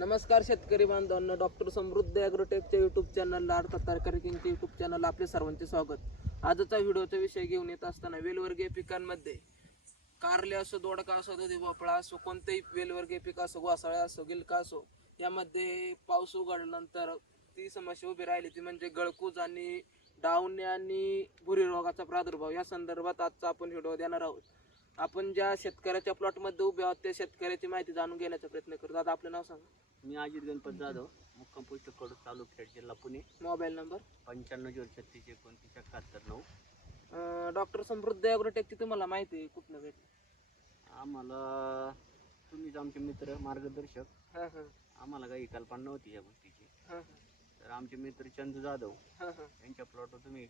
नमस्कार शेतकरी बांधवांना डॉक्टर समृद्ध ॲग्रोटेकच्या यूट्यूब चॅनलला अर्थात तरकारी किंगचे यूट्यूब चॅनलला आपले सर्वांचे स्वागत. आजचा व्हिडिओचा विषय घेऊन येत असताना वेलवर्गीय पिकांमध्ये कारले असो दोडका असो दुधी भोपळा असो कोणतेही वेलवर्गीय पीक असो घोसाळा असो गिलका असो यामध्ये पाऊस उघडल्यानंतर ती समस्या उभी राहिली ती म्हणजे गळकूज आणि डावणे आणि भुरी रोगाचा प्रादुर्भाव. या संदर्भात आजचा आपण व्हिडिओ देणार आहोत. आपण ज्या शेतकऱ्याच्या प्लॉटमध्ये उभे आहोत त्या शेतकऱ्याची माहिती जाणून घेण्याचा प्रयत्न करतो आता आपलं नाव सांगा. मी अजित गणपत जाधव मुक्काम पोस्ट कडू तालुका खेड जिल्हा पुणे. Mobile number? पंच्याण्णव झिरो छत्तीस एकोणतीस एकाहत्तर नऊ. डॉक्टर समृद्ध ॲग्रोटेकची तुम्हाला माहिती आहे कुठनं भेटली? आम्हाला तुम्हीच आमचे मित्र मार्गदर्शक. हां हां. आम्हाला काही कल्पना नव्हती या गोष्टीची. हां तर आमचे मित्र चंदू जाधव हां हां. यांच्या प्लॉटवर तुम्ही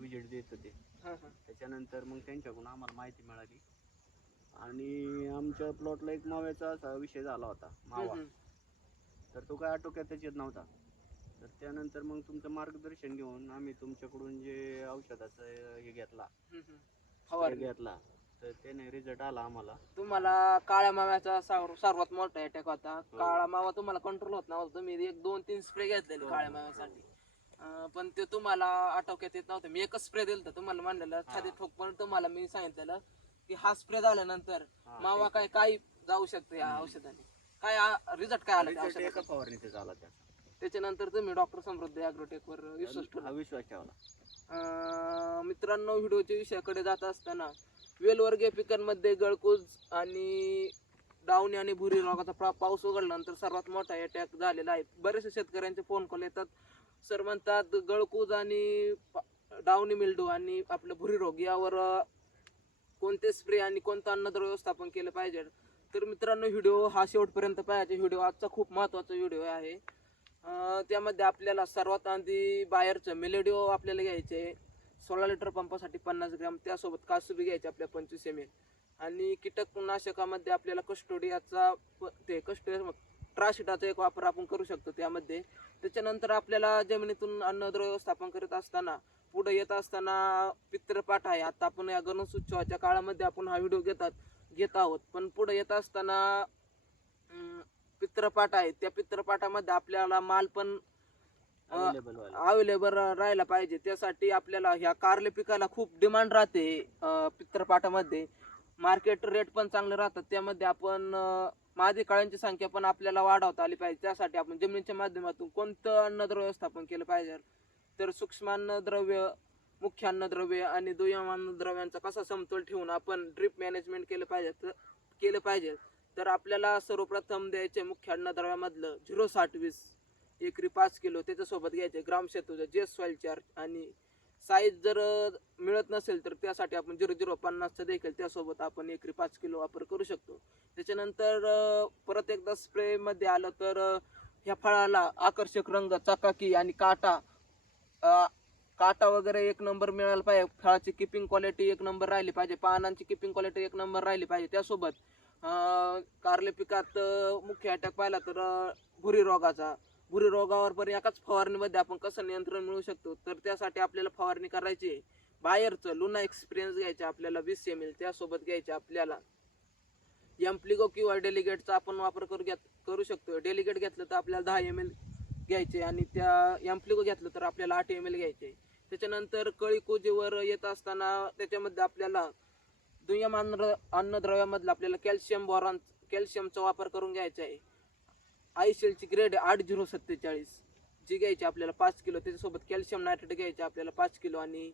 विजिट देत होते. हां हां. त्याच्यानंतर मग त्यांच्याकडून आम्हाला माहिती मिळाली. आणि आमच्या प्लॉटला एक माव्याचा असा विषय झाला होता मावा. हम्म, तर तो काय आटोक्यात येत नव्हता. तर त्यानंतर मग तुमचं मार्गदर्शन घेऊन आम्ही तुमच्याकडून जे औषधाचं हे घेतला. स्प्रे फवारणी. घेतला. तर त्याने रिझल्ट आला आम्हाला. तुम्हाला काळ्या माव्याचा सार- सर्वात मोठा अटॅक होता. काळा मावा तुम्हाला कंट्रोल होत नव्हता. तुम्ही एक दोन तीन स्प्रे घेतलेले काळ्या माव्यासाठी. अं, पण ते तुम्हाला आटोक्यात येत नव्हतं. मी एकच स्प्रे दिलं तुम्हाला म्हणलेलं छाती ठोक पण तुम्हाला मी सांगितलेलं की हा स्प्रे झाल्यानंतर हा, मावा काय काही जाऊ शकतो या औषधाने. काय रिझल्ट काय आला त्या रिझल्ट एका औषधाचा? फवारणीचा झाला त्याचा. त्याच्यानंतर तुम्ही डॉक्टर समृद्धी ॲग्रोटेक वर विश्वास ठेवला. हा विश्वास ठेवला. अं, मित्रांनो व्हिडिओच्या विषयाकडे जात असताना वेलवर्गीय पिकांमध्ये गळकूज आणि डावणी आणि भुरी रोगाचा प्रा- पाऊस उघडल्यानंतर सर्वात मोठा अटॅक झालेला आहे. बरेचसे शेतकऱ्यांचे फोन कॉल येतात. सर म्हणतात गळकूज आणि पा- डावणी मिल्डू आणि आपलं भुरी रोग यावर अं, कोणते स्प्रे आणि कोणतं अन्नद्रव्य व्यवस्थापन केलं पाहिजे? तर मित्रांनो व्हिडिओ हा शेवटपर्यंत पाहायचा व्हिडिओ आजचा खूप महत्त्वाचा व्हिडिओ आहे. अं, त्यामध्ये आपल्याला सर्वात आधी बाहेरचं मेलेडिओ आपल्याला घ्यायचे सोळा लिटर पंपासाठी पन्नास ग्राम त्यासोबत कासुबी घ्यायची आपल्या पंचवीस एम एल आणि कीटकनाशकामध्ये आपल्याला कस्टोडियाचा प- ते कस्टोडिया ट्राशिटाचा एक वापर आपण करू शकतो त्यामध्ये. त्याच्यानंतर आपल्याला जमिनीतून अन्नद्रव्य व्यवस्थापन करत असताना पुढे येत असताना पित्रपाठ आहे. आता आपण या गणेश उत्सवाच्या काळामध्ये आपण हा व्हिडिओ घेतात. घेत आहोत. पण पुढे येत असताना पित्रपाठ आहे त्या पित्रपाठामध्ये आपल्याला माल पण अवेलेबल राहायला पाहिजे. त्यासाठी आपल्याला ह्या कारले पिकाला खूप डिमांड राहते पित्रपाठामध्ये. मार्केट रेट पण चांगले राहतात. त्यामध्ये आपण मादी काळ्यांची संख्या पण आपल्याला वाढवता आली पाहिजे. त्यासाठी आपण जमिनीच्या माध्यमातून कोणतं अन्नद्रव्य व्यवस्थापन केलं पाहिजे? तर सूक्ष्म अन्नद्रव्य मुख्य अन्नद्रव्य आणि दुय्यम अन्नद्रव्यांचा कसा समतोल ठेवून आपण ड्रीप मॅनेजमेंट केलं पाहिजे तर केलं पाहिजे? तर आपल्याला सर्वप्रथम द्यायचे मुख्य अन्नद्रव्यामधलं झिरो साठ वीस एकरी पाच किलो त्याच्यासोबत घ्यायचे ग्राम शेतूचं जे सॉईल चार्ज आणि साईज जर मिळत नसेल तर त्यासाठी आपण झिरो झिरो पन्नासचं देखील त्यासोबत आपण एकरी पाच किलो वापर करू शकतो. त्याच्यानंतर परत एकदा स्प्रेमध्ये आलं तर ह्या फळाला आकर्षक रंग चकाकी आणि काटा काटा वगैरे एक नंबर मिळाला पाहिजे. फळाची किपिंग क्वालिटी एक नंबर राहिली पाहिजे. पानांची किपिंग क्वालिटी एक नंबर राहिली पाहिजे. त्यासोबत कारले पिकात मुख्य अटॅक पाहिला तर भुरी रोगाचा. भुरी रोगावर पण एकाच फवारणीमध्ये आपण कसं नियंत्रण मिळू शकतो? तर त्यासाठी आपल्याला फवारणी करायची आहे. बाहेरचं लुना एक्सपिरियन्स घ्यायचे आपल्याला वीस एम एल त्यासोबत घ्यायचे आपल्याला. एम्प्लिगो किंवा डेलिगेटचा आपण वापर करू घेत करू शकतो. डेलिगेट घेतलं तर आपल्याला दहा एम एल घ्यायचे आणि त्या एम्प्लिगो घेतलं तर आपल्याला आठ एम एल घ्यायचे. त्याच्यानंतर कळी कुजीवर येत असताना त्याच्यामध्ये आपल्याला दुय्यम अन्न अन्नद्रव्यामधलं आपल्याला कॅल्शियम बॉरॉन कॅल्शियमचा वापर करून घ्यायचा आहे. आयशेलची ग्रेड आठ झिरो सत्तेचाळीस. जी घ्यायची आपल्याला पाच किलो त्याच्यासोबत कॅल्शियम नायट्रेट घ्यायचे आपल्याला पाच किलो आणि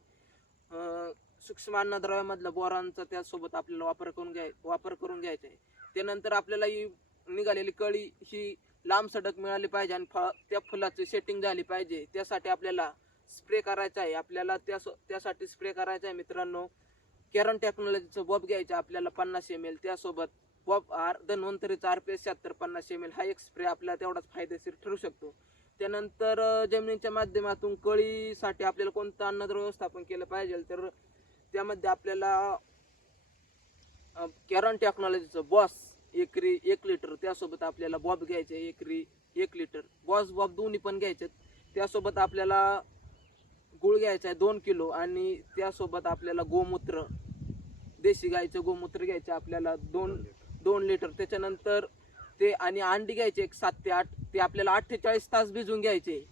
सूक्ष्म अन्नद्रव्यामधलं बोरांचा त्यासोबत आपल्याला वापर करून घ्याय वापर करून घ्यायचा आहे. त्यानंतर आपल्याला ही निघालेली कळी ही लांब सडक मिळाली पाहिजे आणि फ त्या फुलाची सेटिंग झाली पाहिजे. त्यासाठी आपल्याला स्प्रे करायचा आहे. आपल्याला त्या त्यासाठी स्प्रे करायचा आहे मित्रांनो. केरन टेक्नॉलॉजीचं बॉब घ्यायचं आपल्याला पन्नास एम एल त्यासोबत. बॉब आर धन्वंतरीचा आर पी एस शहात्तर पन्नास एम एल हा एक स्प्रे आपल्याला तेवढाच फायदेशीर ठरू शकतो. त्यानंतर जमिनीच्या माध्यमातून कळीसाठी आपल्याला कोणतं अन्नद्रव्य व्यवस्थापन केलं पाहिजे तर त्यामध्ये आपल्याला केरन टेक्नॉलॉजीचं बॉस एकरी एक लिटर त्यासोबत आपल्याला बॉब घ्यायचे एकरी एक लिटर बॉस बॉब दोन्ही पण घ्यायचे त्यासोबत आपल्याला गुळ घ्यायचा आहे दोन किलो आणि त्यासोबत आपल्याला गोमूत्र देशी गाईचं गोमूत्र घ्यायचं आपल्याला दोन दोन लिटर. त्याच्यानंतर ते आणि अंडी घ्यायचे एक सात ते आठ ते आपल्याला अठ्ठेचाळीस तास भिजून घ्यायचे.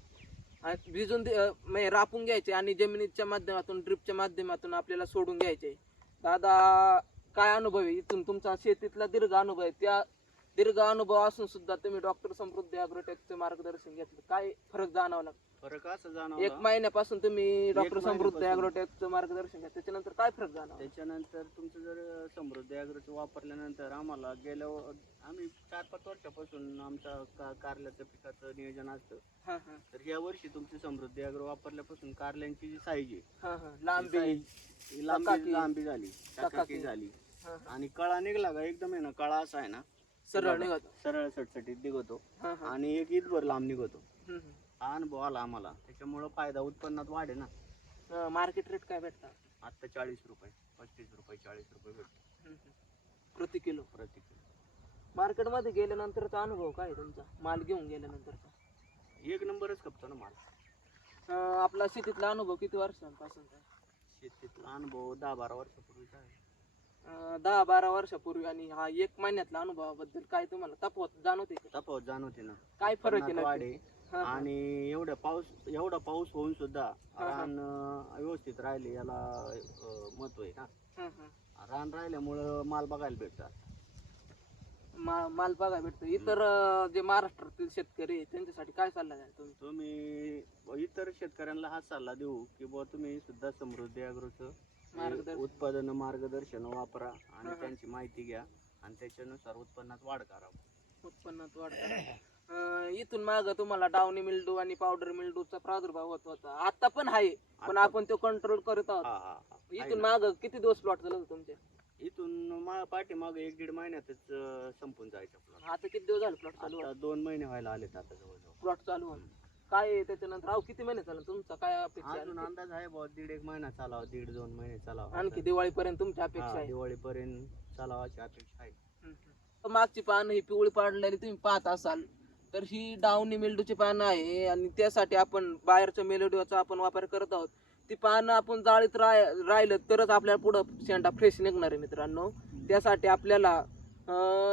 आणि भिजून दे- म्हणजे रापून घ्यायचे आणि जमिनीच्या माध्यमातून ड्रिपच्या माध्यमातून आपल्याला सोडून घ्यायचे. दादा काय अनुभव आहे इथून? तुमचा शेतीतला दीर्घ अनुभव आहे. त्या दीर्घ अनुभव असून सुद्धा तुम्ही डॉक्टर समृद्धी अॅग्रोटेकचं मार्गदर्शन घेतलं. काय फरक जाणवला? फरक असं एक जाणवला महिन्यापासून तुम्ही डॉक्टर समृद्धी महिन्यापासून. अॅग्रोटेकचं मार्गदर्शन घेतलं. त्याच्यानंतर काय फरक जाणवला? त्याच्यानंतर तुमचं जर समृद्धी अॅग्रोचं वापरल्यानंतर आम्हाला गेल्या व- आम्ही चार पाच वर्षापासून आमच्या का- कारल्याचं पिकाचं नियोजन असतं. हा हा. तर या वर्षी तुमची समृद्धी अॅग्रो वापरल्यापासून कारल्यांची जी साईज आहे हा हा. लांबी. size- ही लांबी चकाकी. लांबी झाली. चकाकी. चकाकी झाली. हा, हा. आणि कळा निघला का? एकदम आहे ना कळा असा आहे ना. सरळ निघत. सरळ सटसटीत निघतो हा हा. आणि एक ईदभर लांब निघतो. हम्म, हम्म. हा अनुभव आला आम्हाला त्याच्यामुळं फायदा उत्पन्नात वाढे ना. अं, मार्केट रेट काय भेटतात आत्ता चाळीस रुपये पस्तीस रुपये चाळीस रुपये भेटतो. हम्म, हम्म. प्रति किलो? प्रति किलो. मार्केटमध्ये गेल्यानंतरचा अनुभव काय आहे तुमचा? माल घेऊन गेल्यानंतरचा? एक नंबरच खपतो ना माल. अं, आपला शेतीतला अनुभव किती वर्षांपासून? शेतीतला अनुभव दहा बारा वर्षापूर्वीचा आहे. अं, दहा बारा वर्षापूर्वी आणि हा एक महिन्यातला अनुभवाबद्दल काय तुम्हाला तपवत जाणवते का? तफावत जाणवते ना काय फरक आहे वाढ नक्की? आहे हा, हा. आणि एवढ्या पाऊस एवढा पाऊस होऊन सुद्धा हा. रान अं, व्यवस्थित राहिले याला महत्त्व आहे ना हा, हा. रान राहिल्यामुळं माल बघायला भेटतात मा- माल बघायला भेटतो इतर अं, जे महाराष्ट्रातील शेतकरी आहेत, त्यांच्यासाठी काय सल्ला द्याल तुम्ही तुम्ही इतर शेतकऱ्यांना हा सल्ला देऊ की बुवा तुम्ही सुद्धा समृद्धी मार्गदर्शन. उत्पादन मार्गदर्शन वापरा आणि. त्यांची माहिती घ्या आणि त्याच्यानुसार उत्पन्नात वाढ करा उत्पन्नात वाढ अं, इथून माग तुम्हाला डावणी मिल्डू आणि पावडर मिल्डूचा प्रादुर्भाव होत होता. आता पण आहे पण आता- आपण तो कंट्रोल करत आहोत. हा हा हा. आहे इथून ना. माग किती दिवस प्लॉट झालं होतं तुमचे? इथून मा पाठीमाग एक दीड महिन्यातच अं, संपून जायचं प्लॉट आता किती दिवस झाले प्लॉट चालू आता दोन महिने व्हायला आलेत आता जवळजवळ. प्लॉट चालू होऊन काय आहे त्याच्यानंतर? अहो किती महिने चालू तुमचा? काय अपेक्षा अजून? अंदाज आहे बुवा दीड एक महिना चालावा दीड दोन महिने चालावा. आणखी दिवाळीपर्यंत तुमची अपेक्षा आहे? दिवाळीपर्यंत चालावाची अपेक्षा आहे. हम्म. मागची पानं ही पिवळी पाडलेली तुम्ही पाहत असाल. तर ही डावणी मिल्डूची पानं आहे आणि त्यासाठी आपण बाहेरच्या मेलोडीचा आपण वापर करत आहोत. ती पानं आपण जाळीत राय राहिलं तरच आपल्याला पुढं शेंडा फ्रेश निघणार आहे मित्रांनो. त्यासाठी आपल्याला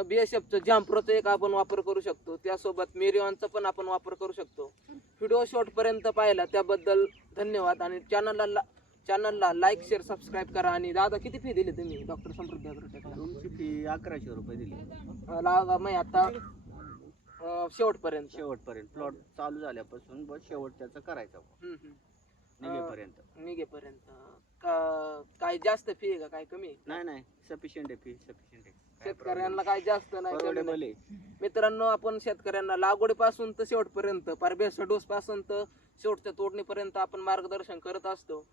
बी एस एफचं जॅम्प्रोचं एक आपण वापर करू शकतो. त्यासोबत मेरिऑनचा पण आपण वापर करू शकतो. व्हिडिओ शॉर्टपर्यंत पाहिला त्याबद्दल धन्यवाद. आणि चॅनलला चॅनलला लाईक शेअर सबस्क्राईब करा. आणि दादा किती फी दिली तुम्ही? डॉक्टर समृद्धी तुमची फी अकराशे रुपये दिली. लागा मग आता शेवटपर्यंत. शेवटपर्यंत. प्लॉट चालू झाल्यापासून बस शेवट त्याचा करायचा. निघेपर्यंत. निघेपर्यंत. काय जास्त फी आहे का? काय कमी? नाही नाही. सफिशियंट आहे फी सफिशियंट आहे. शेतकऱ्यांना काय जास्त नाही. आहे मित्रांनो आपण शेतकऱ्यांना लागवडीपासून तर शेवटपर्यंत पारबेस डोस पासून तर शेवटच्या तोडणीपर्यंत आपण मार्गदर्शन करत असतो.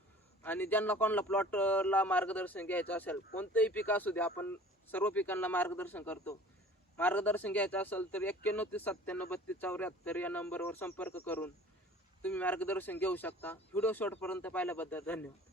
आणि ज्यांना कोणाला प्लॉटला मार्गदर्शन घ्यायचं असेल कोणतंही पीक असू दे आपण सर्व पिकांना मार्गदर्शन करतो. मार्गदर्शन घ्यायचं असेल तर एक्क्याण्णव ते सत्त्याण्णव बत्तीस चौऱ्याहत्तर या नंबरवर संपर्क करून तुम्ही मार्गदर्शन घेऊ शकता. व्हिडिओ शॉर्टपर्यंत पाहिल्याबद्दल धन्यवाद.